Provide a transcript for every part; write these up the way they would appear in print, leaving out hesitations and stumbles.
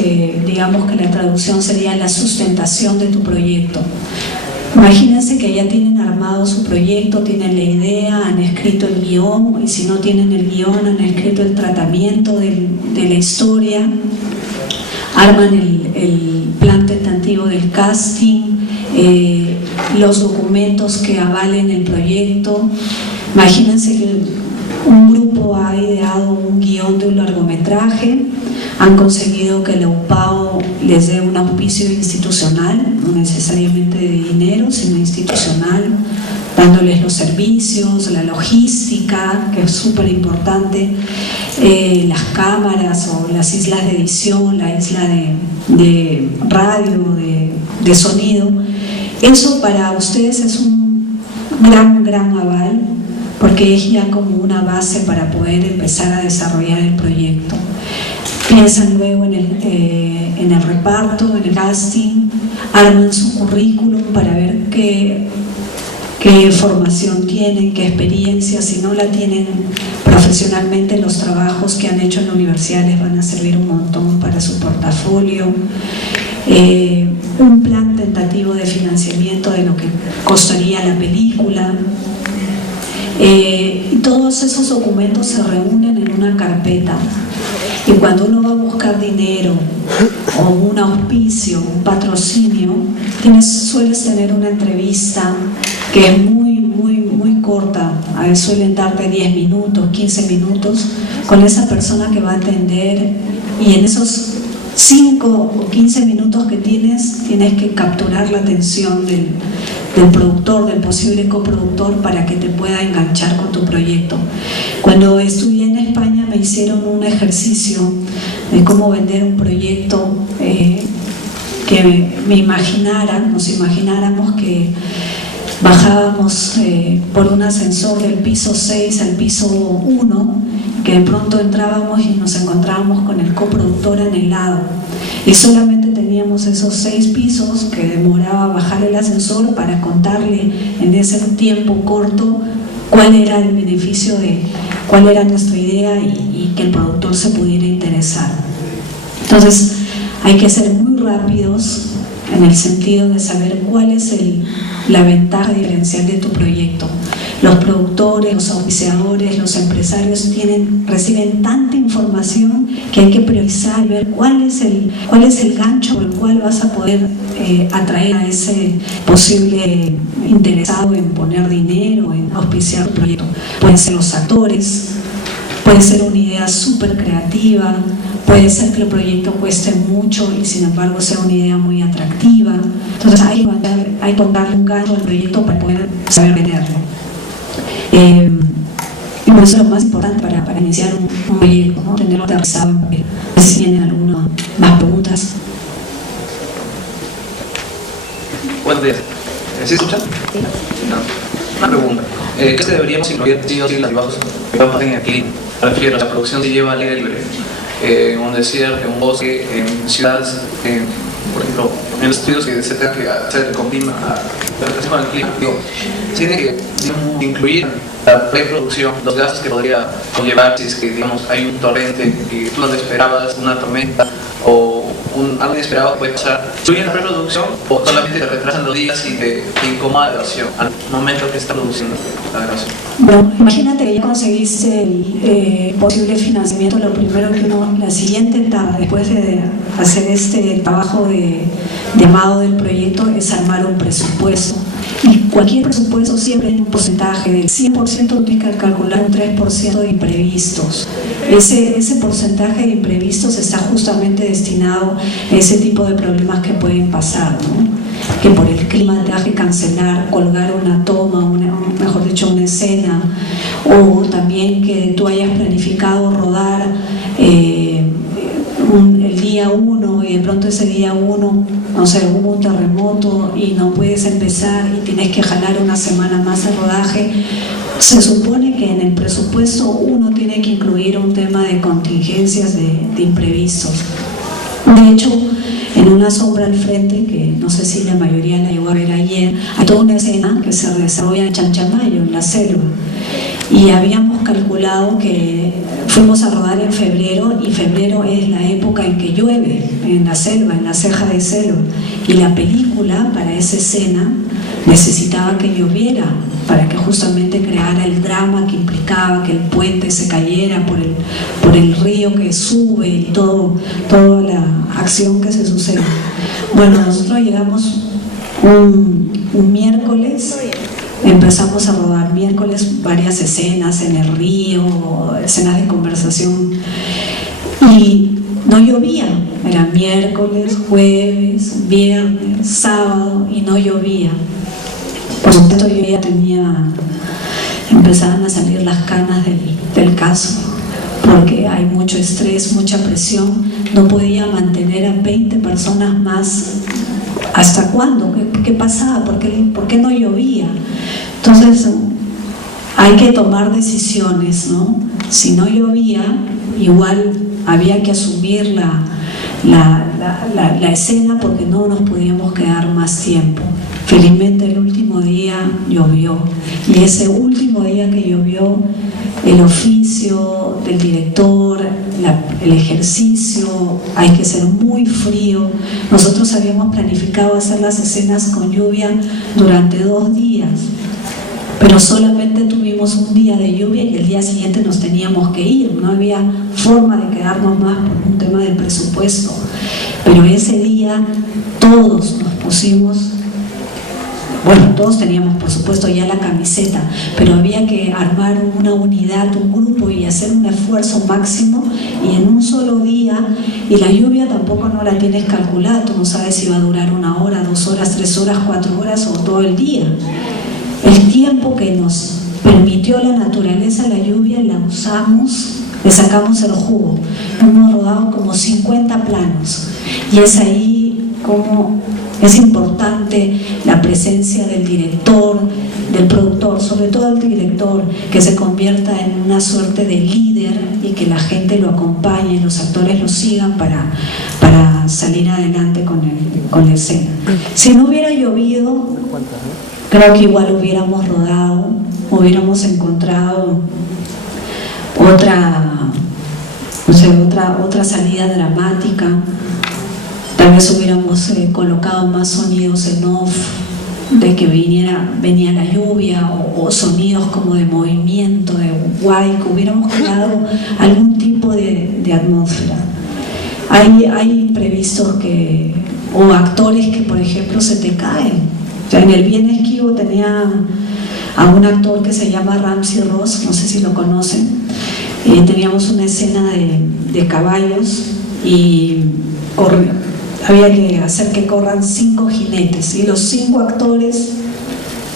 que digamos que la traducción sería la sustentación de tu proyecto. Imagínense que ya tienen armado su proyecto, tienen la idea, han escrito el guión, y si no tienen el guión, han escrito el tratamiento de la historia, arman el plan tentativo del casting, los documentos que avalen el proyecto. Imagínense que un grupo ha ideado un guión de un largometraje, han conseguido que la UPAO les dé un auspicio institucional, no necesariamente de dinero, sino institucional, dándoles los servicios, la logística, que es súper importante, las cámaras o las islas de edición, la isla de radio, de sonido. Eso para ustedes es un gran aval, porque es ya como una base para poder empezar a desarrollar el proyecto. Piensan luego en el reparto, en el casting, arman su currículum para ver qué formación tienen, qué experiencia. Si no la tienen profesionalmente, los trabajos que han hecho en la universidad les van a servir un montón para su portafolio. Un plan tentativo de financiamiento de lo que costaría la película. Y todos esos documentos se reúnen en una carpeta, y cuando uno va a buscar dinero o un auspicio, un patrocinio, sueles tener una entrevista que es muy corta, a veces suelen darte 10 minutos, 15 minutos con esa persona que va a atender, y en esos 5 o 15 minutos que tienes que capturar la atención del productor, del posible coproductor, para que te pueda enganchar con tu proyecto. Cuando estudié en España me hicieron un ejercicio de cómo vender un proyecto, que nos imagináramos que bajábamos por un ascensor del piso 6 al piso 1, que de pronto entrábamos y nos encontrábamos con el coproductor en el lado, y solamente teníamos esos 6 pisos que demoraba bajar el ascensor para contarle en ese tiempo corto cuál era el beneficio cuál era nuestra idea, y que el productor se pudiera interesar. Entonces hay que ser muy rápidos en el sentido de saber cuál es la ventaja diferencial de tu proyecto. Los productores, los auspiciadores, los empresarios reciben tanta información que hay que priorizar y ver cuál es el gancho por el cual vas a poder atraer a ese posible interesado en poner dinero, en auspiciar tu proyecto. Pueden ser los actores, puede ser una idea súper creativa, puede ser que el proyecto cueste mucho y sin embargo sea una idea muy atractiva. Entonces hay que darle un gancho al proyecto para poder saber venderlo. Y por eso es lo más importante para iniciar un proyecto, ¿no? Tenerlo aterrizado en papel. Si tienen alguna más preguntas. Buenos días. ¿Sí escuchan? Sí. No. Una pregunta. ¿Qué se deberíamos incluir sí o sí las bajos que vamos en aquí? Me refiero, la producción se lleva libre en un desierto, en un bosque, en ciudades, por ejemplo, en los estudios que se tenga que hacer con clima, la relación con el clima, tiene que incluir la preproducción, los gastos que podría conllevar si es que hay un torrente que tú no te esperabas, una tormenta o algo inesperado que puede pasar. ¿Incluyen la preproducción o solamente te retrasan los días y te incomoda la grabación al momento que está produciendo la grabación? Bueno, imagínate que ya conseguiste el posible financiamiento. Lo primero que la siguiente etapa después de hacer este trabajo de armado del proyecto es armar un presupuesto. Y cualquier presupuesto siempre hay un porcentaje del 100%, tienes que calcular un 3% de imprevistos. Ese porcentaje de imprevistos está justamente destinado a ese tipo de problemas que pueden pasar, ¿no? Que por el clima te hace cancelar, colgar una toma, mejor dicho, una escena, o también que tú hayas planificado rodar el día 1 y de pronto ese día 1, no sé, hubo un terremoto y no puedes empezar y tienes que jalar una semana más de rodaje. Se supone que en el presupuesto uno tiene que incluir un tema de contingencias, de imprevistos. De hecho, en Una sombra al frente, que no sé si la mayoría la llegó a ver ayer, hay toda una escena que se desarrolla en Chanchamayo, en la selva, y habíamos calculado que fuimos a rodar en febrero, y febrero es la época en que llueve en la selva, en la ceja de selva, y la película para esa escena necesitaba que lloviera para que justamente creara el drama que implicaba que el puente se cayera por el río que sube y toda la acción que se sucede. Bueno, nosotros llegamos un miércoles, empezamos a rodar miércoles varias escenas en el río, escenas de conversación, y no llovía. Era miércoles, jueves, viernes, sábado, y no llovía. Por supuesto yo ya empezaban a salir las canas del caso, porque hay mucho estrés, mucha presión. No podía mantener a 20 personas más. ¿Hasta cuándo? ¿Qué pasaba? ¿Por qué no llovía? Entonces hay que tomar decisiones, ¿no? Si no llovía, igual había que asumir la escena, porque no nos podíamos quedar más tiempo. Felizmente el último día llovió, y ese último día que llovió, el oficio del director, el ejercicio, hay que ser muy frío. Nosotros habíamos planificado hacer las escenas con lluvia durante 2 días, pero solamente tuvimos un día de lluvia y el día siguiente nos teníamos que ir. No había forma de quedarnos más por un tema de presupuesto, pero ese día todos nos pusimos. Bueno, todos teníamos por supuesto ya la camiseta, pero había que armar una unidad, un grupo, y hacer un esfuerzo máximo, y en un solo día. Y la lluvia tampoco no la tienes calculada, tú no sabes si va a durar 1 hora, 2 horas, 3 horas, 4 horas o todo el día. El tiempo que nos permitió la naturaleza, la lluvia, la usamos, le sacamos el jugo. Hemos rodado como 50 planos, y es ahí como es importante la presencia del director, del productor, sobre todo el director, que se convierta en una suerte de líder y que la gente lo acompañe, los actores lo sigan para salir adelante con la escena. Si no hubiera llovido, creo que igual hubiéramos rodado, hubiéramos encontrado otra salida dramática. Tal vez hubiéramos colocado más sonidos en off, de que venía la lluvia, o sonidos como de movimiento, de huaico. Hubiéramos creado algún tipo de atmósfera. Hay imprevistos o actores que, por ejemplo, se te caen. O sea, en El Bien Esquivo tenía a un actor que se llama Ramsey Ross, no sé si lo conocen. Teníamos una escena de caballos, y había que hacer que corran 5 jinetes, y los 5 actores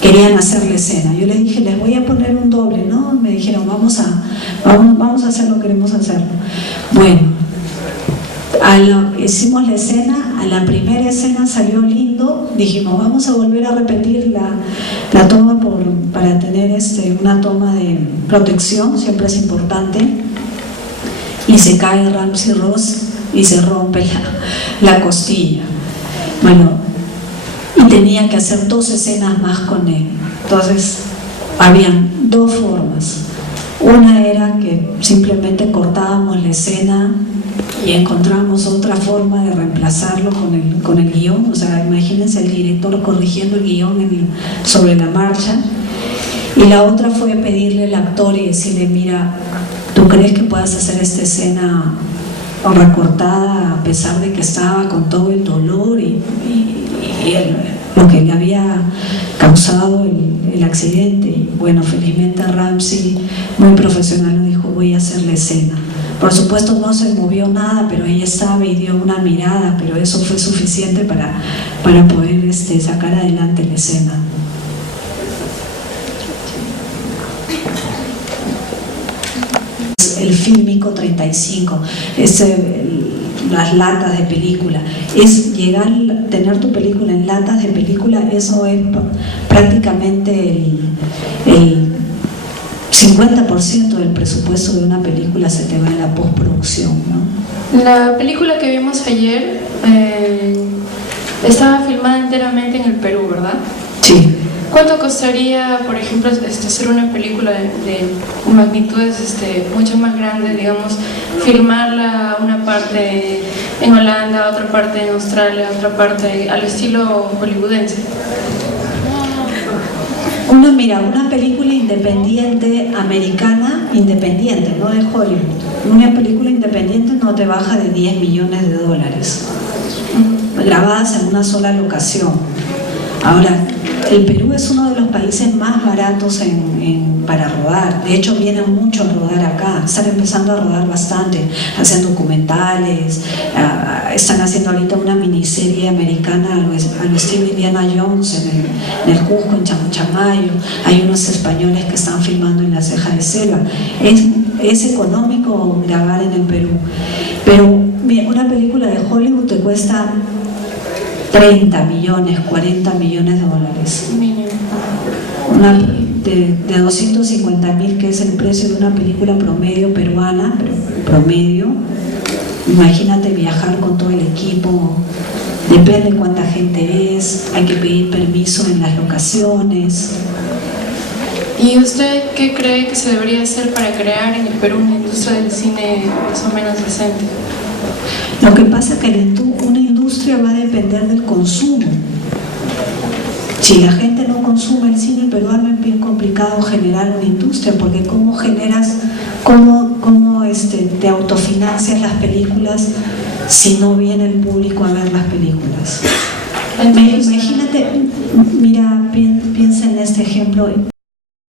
querían hacer la escena. Yo les dije, les voy a poner un doble, ¿no? Me dijeron, vamos a hacerlo, queremos hacerlo. Bueno, hicimos la escena. A la primera escena salió lindo, dijimos, vamos a volver a repetir la toma para tener una toma de protección, siempre es importante. Y se cae Ramsey Ross y se rompe la costilla. Bueno, y tenía que hacer 2 escenas más con él. Entonces habían 2 formas. Una era que simplemente cortábamos la escena y encontramos otra forma de reemplazarlo con el guión. O sea, imagínense el director corrigiendo el guión sobre la marcha. Y la otra fue pedirle al actor y decirle, mira, ¿tú crees que puedas hacer esta escena recortada, a pesar de que estaba con todo el dolor y lo que le había causado el accidente? Y bueno, felizmente Ramsey, muy profesional, nos dijo, voy a hacer la escena. Por supuesto no se movió nada, pero ella estaba y dio una mirada, pero eso fue suficiente para poder sacar adelante la escena. El fílmico 35, las latas de película, tener tu película en latas de película, eso es prácticamente el 50% del presupuesto de una película se te va en la postproducción, ¿no? La película que vimos ayer estaba filmada enteramente en el Perú, ¿verdad? Sí. ¿Cuánto costaría, por ejemplo, hacer una película de magnitudes mucho más grandes, digamos, filmarla una parte en Holanda, otra parte en Australia, otra parte al estilo hollywoodense? Una película independiente, americana, independiente, no de Hollywood. Una película independiente no te baja de $10 millones, grabadas en una sola locación. Ahora, el Perú es uno de los países más baratos para rodar. De hecho, vienen mucho a rodar acá. Están empezando a rodar bastante. Hacen documentales. Están haciendo ahorita una miniserie americana al estilo Indiana Jones en el Cusco, en Chanchamayo. Hay unos españoles que están filmando en la Ceja de Selva. Es económico grabar en el Perú. Pero una película de Hollywood te cuesta 30 millones, 40 millones de dólares. Una de 250.000, que es el precio de una película promedio peruana, promedio. Imagínate viajar con todo el equipo, depende cuánta gente es, hay que pedir permiso en las locaciones. ¿Y usted qué cree que se debería hacer para crear en el Perú una industria del cine más o menos decente? Lo que pasa es que una industria va a depender del consumo. Si la gente no consume el cine peruano, es bien complicado generar una industria, porque ¿cómo generas, cómo te autofinancias las películas si no viene el público a ver las películas? Imagínate, mira, piensa en este ejemplo.